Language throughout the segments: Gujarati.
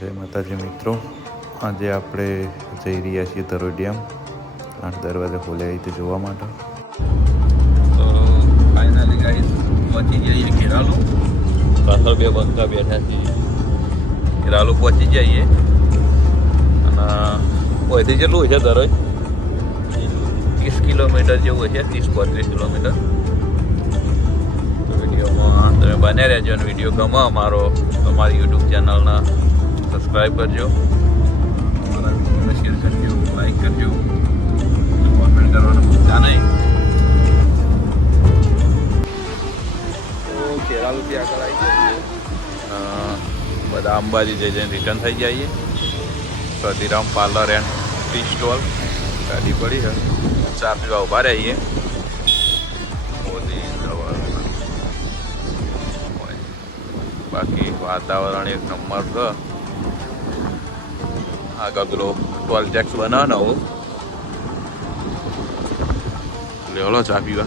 જય માતાજી મિત્રો. આજે આપણે જઈ રહ્યા છીએ તરોઈ ડેમ આઠ દરવાજા ખોલ્યા રીતે જોવા માટે. તો ફાઇનલી ગાઈસ પહોંચી જઈએ ખેરાલુ. પાછળ બે બંકા બેઠા છીએ. ખેરાલુ પહોંચી જઈએ. અને અહીંથી કેટલું છે દરરોજ ત્રીસ કિલોમીટર જેવું છે ત્રીસ પોત્રીસ કિલોમીટર. તો વિડીયોમાં તમે બને રહેજો અને વીડિયો ગમો અમારો તમારી યુટ્યુબ ચેનલના સબસ્ક્રાઈબ કરજો. અમારા વિડીયોને શેર કરજો લાઈક કરજો. કોમેન્ટ કરવાનું ભૂલતા નહીં. તો ખેરાલુથી આગળ આવી જઈએ બધા અંબાજી જઈ જઈને રિટર્ન થઈ જઈએ. Satiram parlour and tea stall ગાડી પડી છે. ચા પીવા ઊભા રહીએ. મોદી બાકી વાતાવરણ એક નંબર છે. આગળ ટોલ ટેક્સ બનાવે એટલે હલો, ચા પીવા.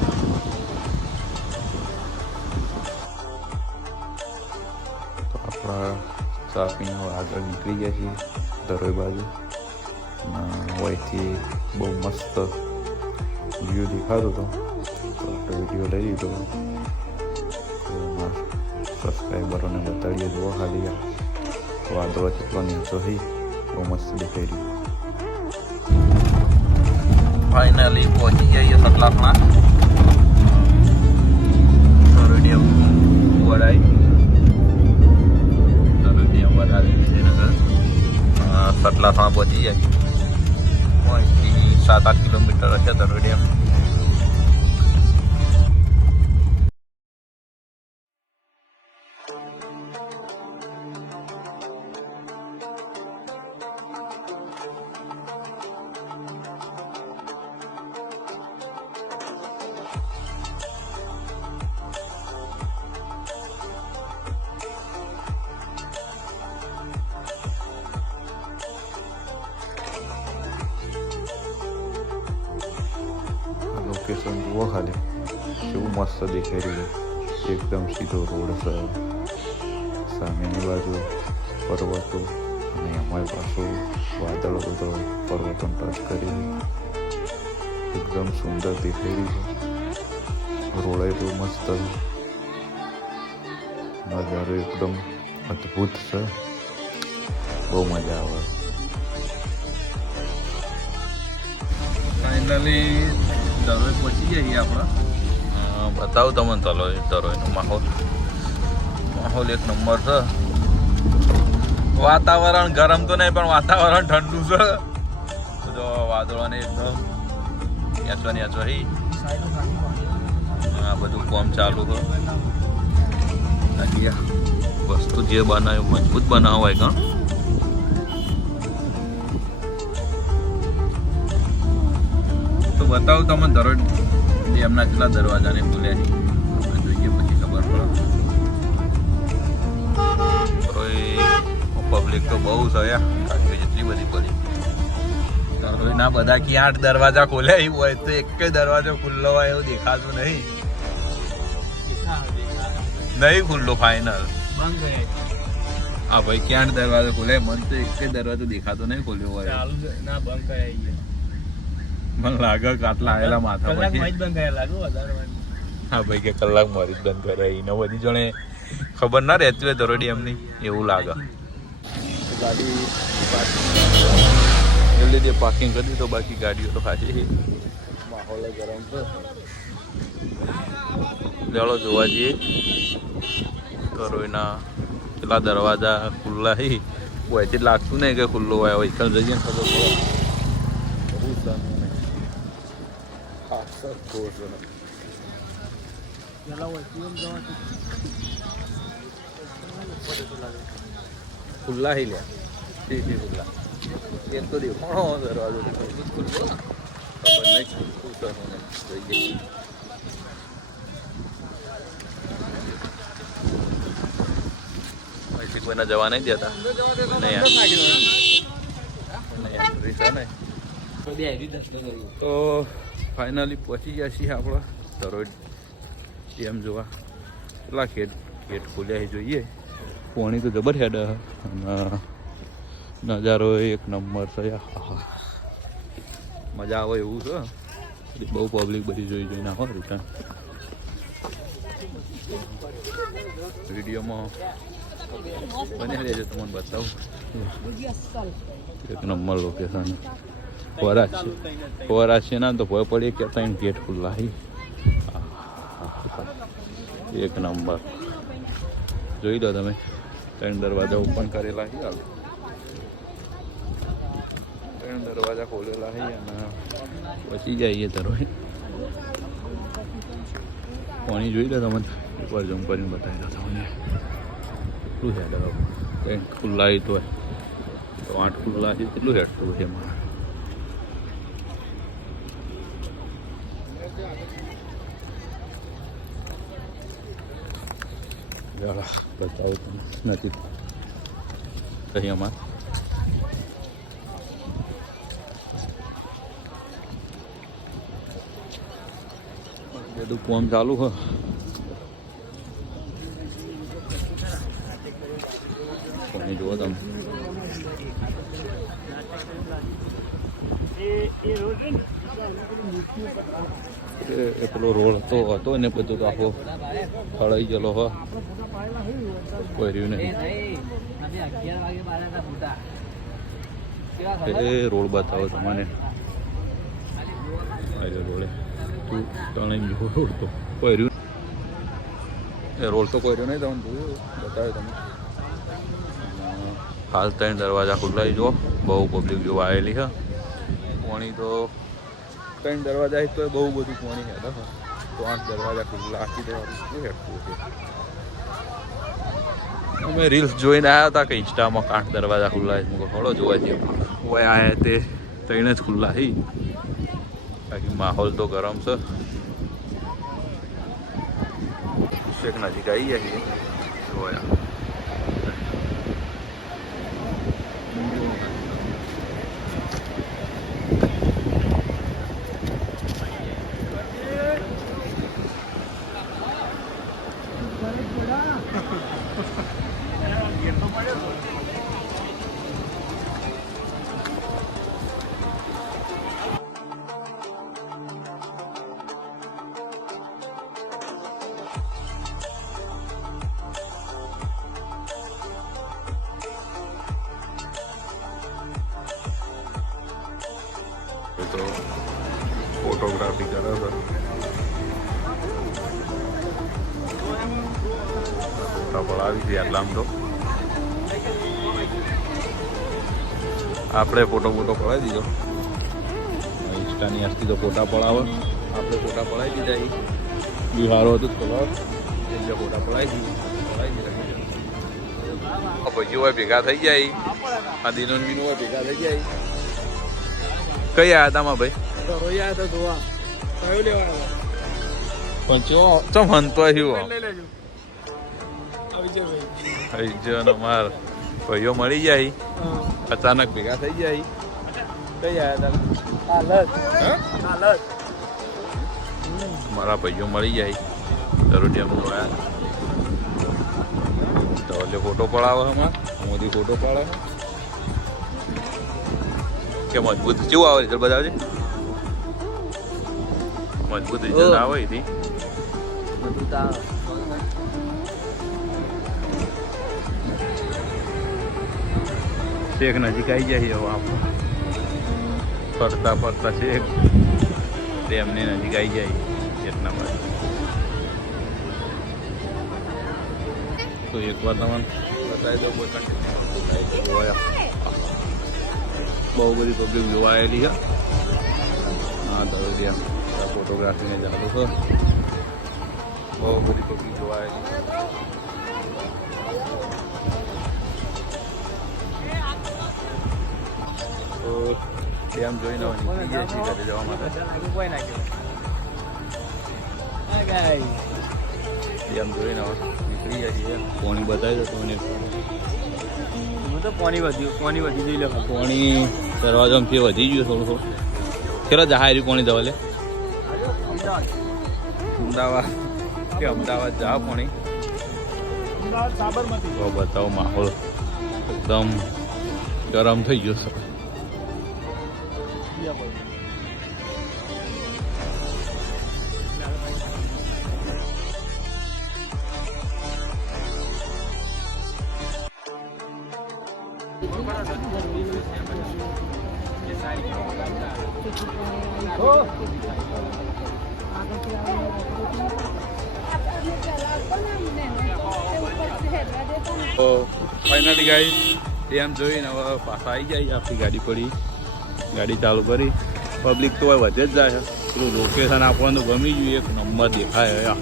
આપણા ચા આગળ નીકળી ગયા છીએ તરોઈ બાજુ. હોયથી બહુ મસ્ત વ્યૂ દેખાતો હતો. તો આપણે વીડિયો લઈ લીધો. સબસ્ક્રાઈબરોને બતાડીએ, જુઓ ખાલી વાદળો કેટલો નીચો થઈ બહુ મસ્ત દેખાઈ રહ્યું ફાઇનલી પહોંચી જઈએ સતલાસણા સરોડિયમ વડાઈ સરોડિયમ વડાઈ વિજયનગર. અ, સતલાસણા પહોંચી જાય અહીંથી સાત આઠ કિલોમીટર હશે સરોડિયમ લોકેશન જુઓ ખાલી કેવું મસ્ત દેખાઈ રહ્યું એકદમ સીધો રોડ છે. સામેની બાજુ પર્વતો અને અમારી પાછું વાદળો બધો પર્વતો ટચ કરી એકદમ સુંદર દેખાઈ રહ્યું રોડે બહુ મસ્ત. નજારો એકદમ અદ્ભુત છે. બહુ મજા આવે. ફાઇનલી દરોઈ પહોંચી જઈએ આપણે બતાવું તમને તલોઈ દરોઈનો માહોલ માહોલ એક નંબર છે વાતાવરણ ગરમ તો નહીં પણ વાતાવરણ ઠંડુ છે જો વાદળોને એકદમ યાચવા ને યાચવા હી આ બધું કોમ ચાલુ છે વસ્તુ જે બનાવ્યું મજબૂત બનાવવા હોય કાં તો બતાવું તમને દરરોજ એમના કેટલા દરવાજાને ખુલ્યા છે. જોઈએ પછી ખબર પડે. પબ્લિક તો બહુ છે જેટલી બધી પડી. ના બધા કે આઠ દરવાજા ખોલ્યા એવું હોય તો એક દરવાજો ખુલ્લો હોય એવું દેખાતું નહીં. નહીં ખુલ્લો ફાઇનલ હા ભાઈ ક્યાં દરવાજો ખોલે મને તો એક દરવાજો દેખાતો નહીં ખોલ્યો હોય. મને લાગે કે આટલા આવેલા માથા હા ભાઈ કે કલાક મારી જ બંધ કરે એને બધી જણે ખબર ના રહેતી હોય દરોડી એમની એવું લાગે. ગાડી એ પાર્કિંગ કરી દીધો બાકી ગાડીઓ તો ખાસી છે. માહોલ ગરમ છે. ચાલો જોવા જઈએ. દરોઈના પેલા દરવાજા ખુલ્લા છે. હોયથી લાગતું નહીં કે ખુલ્લો હોય હોય ખબર પડે બહુ સારું ખાસા કોર્સ ખુલ્લા હી લે જી ખુલ્લા. એમ તો દેખાણો દરવાજો? ખબર નહીં શું કરવાનું ને જોઈએ અહીંથી કોઈને જવા નહીં. દેતા તો ફાઇનલી પહોંચી ગયા છીએ આપણે. તરોડ ડેમ જોવા. કેટલા ખેડ ગેટ ખોલ્યા જોઈએ. પોણી તો જબર હેડ અને નજારો એક નંબર છે. મજા આવે એવું છે બહુ પબ્લિક બધી જોઈ જોઈને આવો રિટર્ન વિડીયોમાં બની રહેજો તમને બતાવું. એક નંબર લોકેશન વરાજ છે. વરાજ છે ના તો ભય પડી કે ત્રણ ગેટ ખુલ્લા એક નંબર. જોઈ લો તમે. ત્રણ દરવાજા ઓપન કરેલા છે ત્રણ દરવાજા ખોલેલા છે અને પછી જઈએ તરફ પાણી જોઈ લો તમે ઉપર જમ કરીને બતાવી દો તમને. કેટલું હેડ ખુલ્લા તો તો આઠ ખુલ્લા છે, કેટલું હેઠતું છે એમાં? બતાવું નથી. કહી અમાર બધું કોમ ચાલુ હ કોને જુઓ એ- પેલો રોડ હતો હતો ને બધું તો આખો ખળાઈ ગયેલો હો. કોઈ રહ્યું નહીં. એ રોડ બતાવો તમને. રોડે. તું તણે રોડ તો. કોઈ રહ્યું એ રોડ તો કોઈ રહ્યો નહીં તમને જોયું. બતાવ્યો તમે હાલ ત્રણ દરવાજા ખુલ્લા જો બહુ પબ્લિક જોવા આવેલી છે. પાણી તો ત્રણ દરવાજા તો બહુ બધું પાણી છે. તો આઠ દરવાજા ખુલ્લા. આખી દેવાનું અમે રીલ્સ જોઈને આવ્યા હતા કે ઇન્સ્ટામાં આઠ દરવાજા ખુલ્લા છે. હળો જોવા જઈએ હોય આયા તે ત્રણ જ ખુલ્લા છે. બાકી માહોલ તો ગરમ છે. શેક નજીક આવી જાય જોયા. તો ફોટોગ્રાફી કરે છે. પડાવી છે આટલામ તો. આપણે ફોટો ફોટો પડાવી દીધો. ઇન્સ્ટાની આજથી તો ફોટા પડાવે. આપણે ફોટા પડાવી દીધા બિહારો હતું કલર એટલે ફોટા પડાવી દીધું. પડાવી દીધા. ભાઈઓ હોય ભેગા થઈ જાય આ દિનોન હોય ભેગા થઈ જાય કઈ આયા હતા માં ભાઈ? રોયા તો જોવા. કયું લેવા પણ ચો ચમ હંતો આવ્યો લઈ લેજો. આવી જાય ભાઈ. હઈ જો ને માર ભાઈઓ મળી જાય. અચાનક ભેગા થઈ જાય. કઈ આયા હતા મારા ભાઈઓ મળી જાય. એમ જોયા. તો એટલે ફોટો પડાવે હમણાં. મોદી ફોટો પાડે કે મજબૂત કેવું આવે રિઝલ્ટ બતાવજે મજબૂત રિઝલ્ટ આવે એથી? બધું તા શેખ નજીક આવી જાય હવે આપણે ફરતા ફરતા શેખ ડેમની નજીક આવી જાય એટલા માટે તો એકવાર તમને બતાવી દો કોઈ જોયા બહુ બધી પબ્લિક જોવા આવેલી છે. હા, તો ત્યાં ફોટોગ્રાફીને ચાલુ છો બહુ બધી પબ્લિક જોવા આવેલી છે. તો ડેમ જોઈને નીકળી જવા માટે. ડેમ જોઈને નીકળી ગયા છીએ. પાણી બતાવી દો તમને તો પાણી વધ્યું પાણી વધી જોઈ લે. વધી ગયું થોડું થોડું. કેટલા જહારી પાણી દવા લે? અમદાવાદ. કે અમદાવાદ જા પાણી. તો બતાવો માહોલ. એકદમ ગરમ થઈ ગયો છે. ફાઇનલી ગાડી એમ જોઈને હવે પાછા આવી જાય આપણી ગાડી પડી. ગાડી ચાલુ કરી. પબ્લિક તો વધે જ જાય પેલું લોકેશન આપણને ગમી ગયું. એક નંબર દેખાય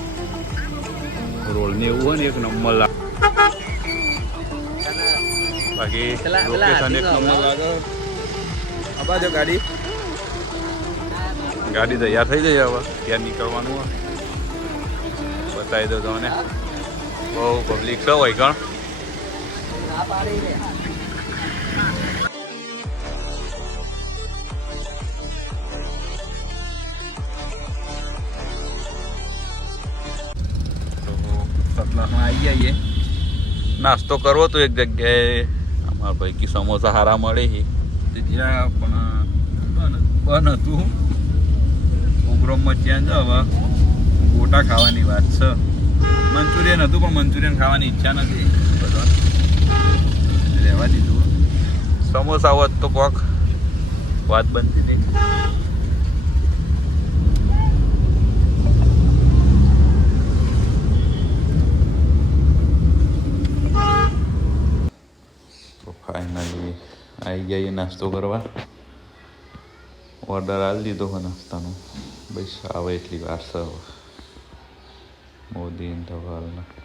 રોડને એવું હોય ને એક નંબર લાગે. બાકી લોકેશન એક નંબર. લાગે. આ બાજુ ગાડી. ગાડી તૈયાર થઈ જઈએ હવે. ત્યાં નીકળવાનું હોય. બતાવી દો તમને. બહુ પબ્લિક છે હોય કણ તો સતલાસમાં આવી જઈએ નાસ્તો કરવો તો એક જગ્યાએ. અમારા પૈકી સમોસા સારા મળે છે. તે જ્યાં પણ બન હતું. પ્રોગ્રામમાં ત્યાં જવા. ગોટા ખાવાની વાત છે. મંચુરિયન હતું, પણ મંચુરિયન ખાવાની ઈચ્છા નથી. બધા રહેવા દીધું. સમોસા હોત તો કોક વાત બનતી હતી તો ફાઇનલી આવી જઈએ નાસ્તો કરવા ઓર્ડર આપી દીધો હોય નાસ્તાનો બસ આવે એટલી વાર હવે મોદી ધવાલના